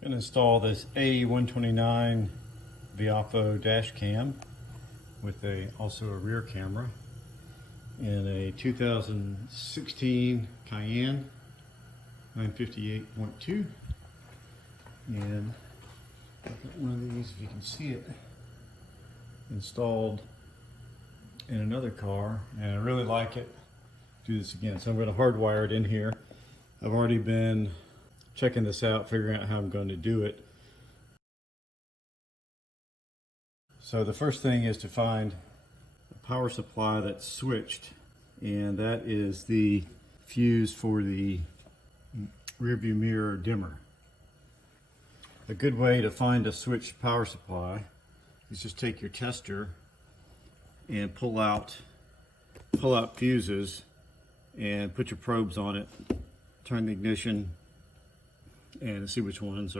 Going to install this A129 Viofo dash cam with also a rear camera in a 2016 Cayenne 958.2, and I've got one of these, if you can see it, installed in another car, and I really like it. Do this again, so I'm going to hardwire it in here. I've already been checking this out, figuring out how I'm going to do it. So the first thing is to find a power supply that's switched, and that is the fuse for the rear view mirror dimmer. A good way to find a switched power supply is just take your tester and pull out fuses and put your probes on it, turn the ignition, and see which ones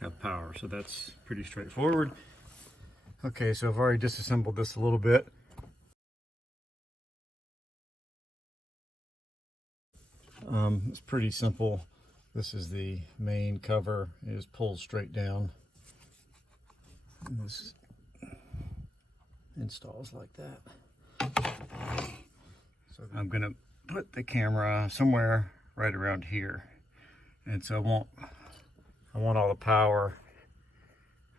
have power. So that's pretty straightforward. Okay, so I've already disassembled this a little bit. It's pretty simple. This is the main cover. It is pulled straight down. And this installs like that. So I'm gonna put the camera somewhere right around here. And so I want all the power.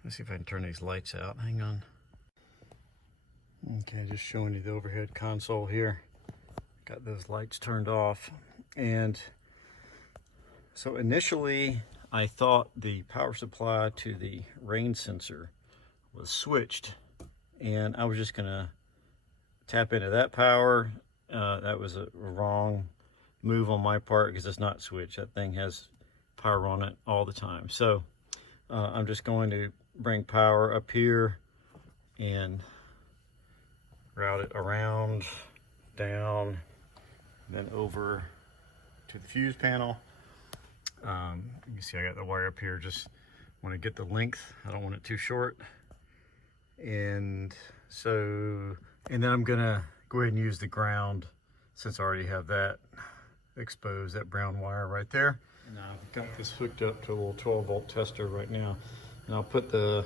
Let's see if I can turn these lights out. Hang on. Okay, just showing you the overhead console here. Got those lights turned off. And so initially I thought the power supply to the rain sensor was switched, and I was just gonna tap into that power. That was a wrong move on my part because it's not switched. That thing has power on it all the time. So I'm just going to bring power up here and route it around, down, then over to the fuse panel. You can see I got the wire up here. Just want to get the length. I don't want it too short. And then I'm gonna go ahead and use the ground, since I already have that exposed, that brown wire right there. And I've got this hooked up to a little 12-volt tester right now. And I'll put the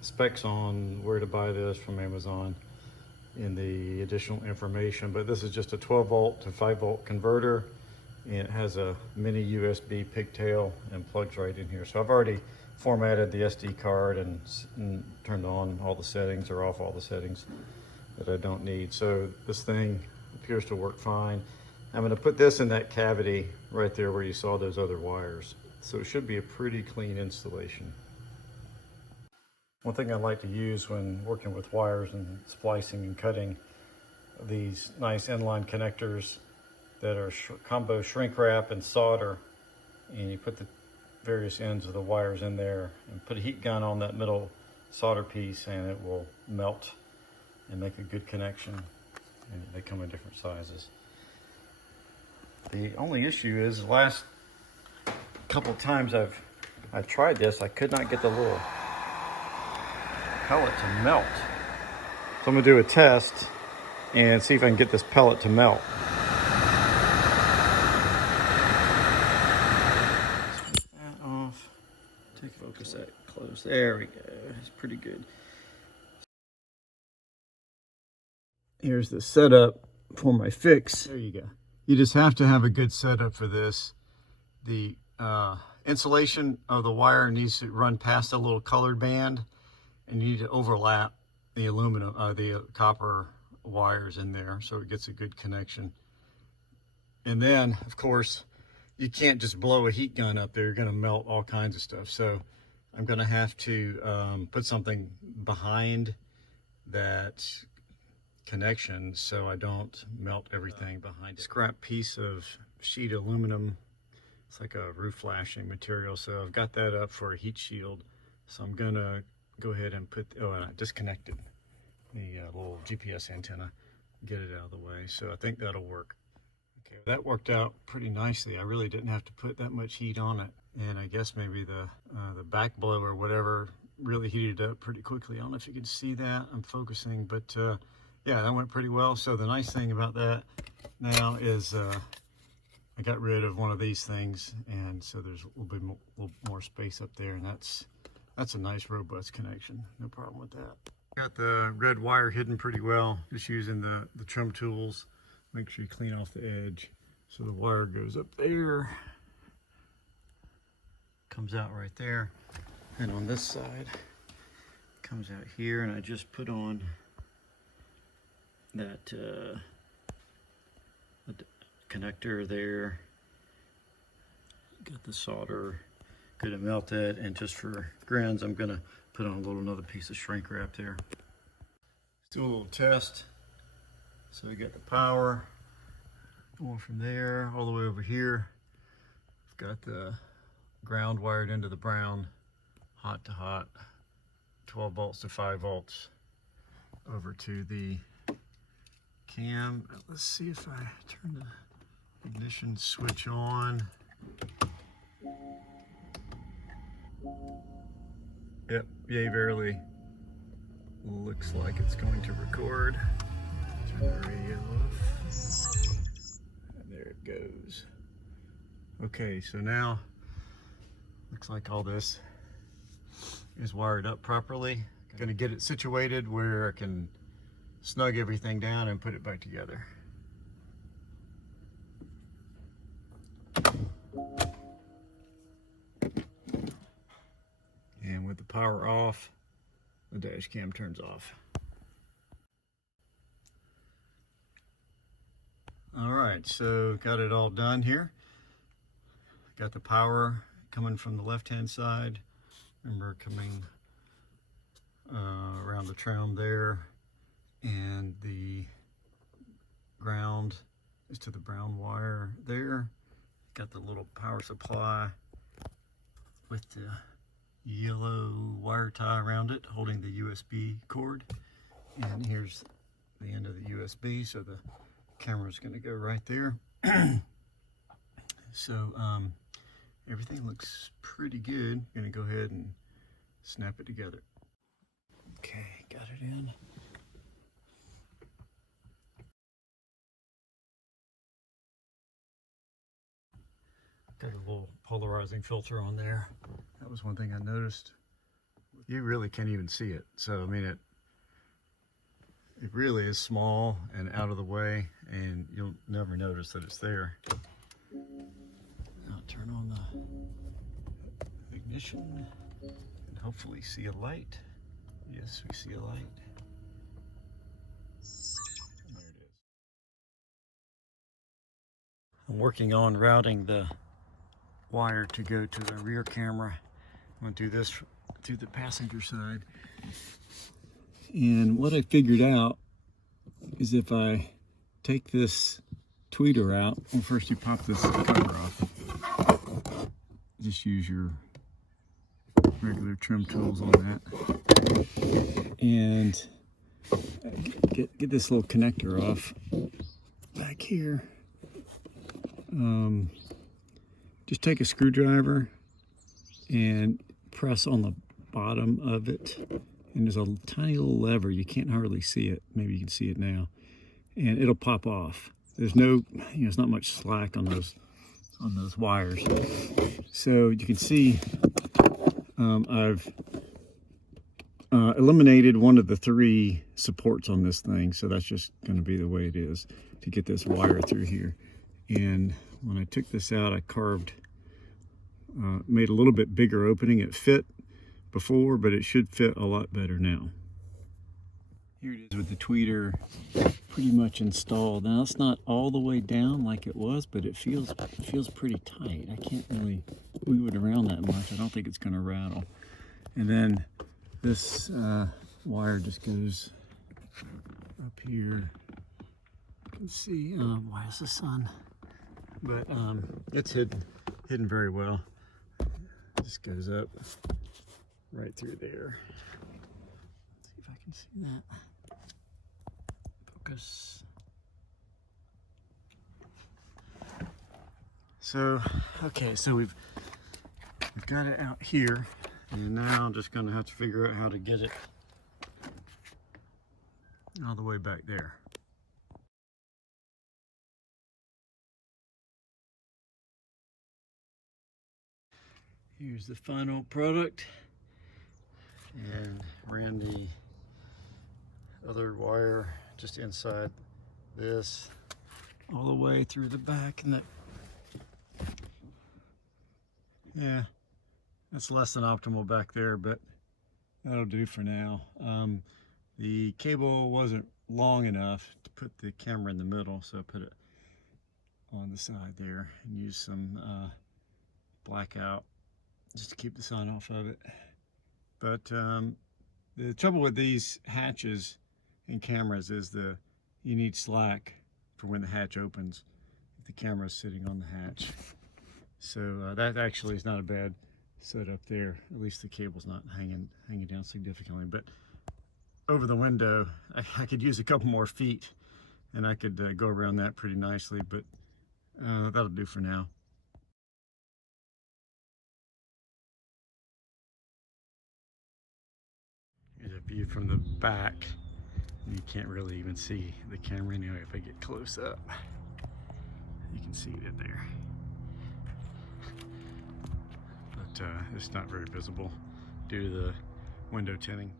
specs on where to buy this from Amazon in the additional information. But this is just a 12-volt to 5-volt converter, and it has a mini USB pigtail and plugs right in here. So I've already formatted the SD card and turned on all the settings, or off all the settings that I don't need. So this thing appears to work fine. I'm going to put this in that cavity right there where you saw those other wires. So it should be a pretty clean installation. One thing I like to use when working with wires and splicing and cutting, these nice inline connectors that are combo shrink wrap and solder, and you put the various ends of the wires in there and put a heat gun on that middle solder piece, and it will melt and make a good connection. And they come in different sizes. The only issue is the last couple of times I've tried this, I could not get the little pellet to melt. So I'm gonna do a test and see if I can get this pellet to melt. Switch that off. Take focus that close. There we go. It's pretty good. Here's the setup for my fix. There you go. You just have to have a good setup for this. The insulation of the wire needs to run past a little colored band, and you need to overlap the aluminum, the copper wires in there so it gets a good connection. And then, of course, you can't just blow a heat gun up there. You're going to melt all kinds of stuff. So I'm going to have to put something behind that connection so I don't melt everything behind it. Scrap piece of sheet aluminum. It's like a roof flashing material. So I've got that up for a heat shield. So I'm going to go ahead and and I disconnected the little GPS antenna, get it out of the way. So I think that'll work. Okay, that worked out pretty nicely. I really didn't have to put that much heat on it. And I guess maybe the back blow or whatever really heated up pretty quickly. I don't know if you can see that. I'm focusing, but yeah, that went pretty well. So the nice thing about that now is I got rid of one of these things, and so there's a little more space up there, and that's a nice robust connection. No problem with that. Got the red wire hidden pretty well, just using the trim tools. Make sure you clean off the edge. So the wire goes up there, comes out right there, and on this side comes out here, and I just put on that connector there. Got the solder, gonna melt it, and just for grins, I'm gonna put on another piece of shrink wrap there. Let's do a little test. So we got the power going from there all the way over here. I've got the ground wired into the brown, hot to hot, 12 volts to 5 volts over to the cam. Let's see if I turn the ignition switch on. Yep, yay verily. Looks like it's going to record. Turn the radio off. And there it goes. Okay, so now looks like all this is wired up properly. I'm gonna get it situated where I can snug everything down and put it back together. And with the power off, the dash cam turns off. All right, so got it all done here. Got the power coming from the left-hand side. Remember, coming around the trim there, and the ground is to the brown wire there. Got the little power supply with the yellow wire tie around it holding the USB cord, and here's the end of the USB, so the camera's going to go right there. So everything looks pretty good. I'm going to go ahead and snap it together. Okay, got it in. Got a little polarizing filter on there. That was one thing I noticed. You really can't even see it. So, I mean, it really is small and out of the way, and you'll never notice that it's there. Now turn on the ignition and hopefully see a light. Yes, we see a light. There it is. I'm working on routing the wire to go to the rear camera. I'm going to do this to the passenger side. And what I figured out is if I take this tweeter out, well, first you pop this cover off. Just use your regular trim tools on that. And get this little connector off back here. Just take a screwdriver and press on the bottom of it, and there's a tiny little lever. You can't hardly see it. Maybe you can see it now, and it'll pop off. There's no, it's not much slack on those wires. So you can see I've eliminated one of the 3 supports on this thing, so that's just going to be the way it is to get this wire through here. And when I took this out, I carved, made a little bit bigger opening. It fit before, but it should fit a lot better now. Here it is with the tweeter pretty much installed. Now it's not all the way down like it was, but it feels pretty tight. I can't really move it around that much. I don't think it's going to rattle. And then this wire just goes up here. You can see, why is the sun? But it's hidden very well. Just goes up right through there. Let's see if I can see that. Focus. So, okay, so we've got it out here, and now I'm just going to have to figure out how to get it all the way back there. Here's the final product. And ran the other wire just inside this all the way through the back, and that, yeah, that's less than optimal back there, but that'll do for now. The cable wasn't long enough to put the camera in the middle, so I put it on the side there and used some blackout just to keep the sun off of it. But the trouble with these hatches and cameras is you need slack for when the hatch opens if the camera is sitting on the hatch. So that actually is not a bad setup there. At least the cable's not hanging down significantly. But over the window, I could use a couple more feet, and I could go around that pretty nicely. But that'll do for now. Here's a view from the back. You can't really even see the camera anyway. If I get close up, you can see it there. But it's not very visible due to the window tinting.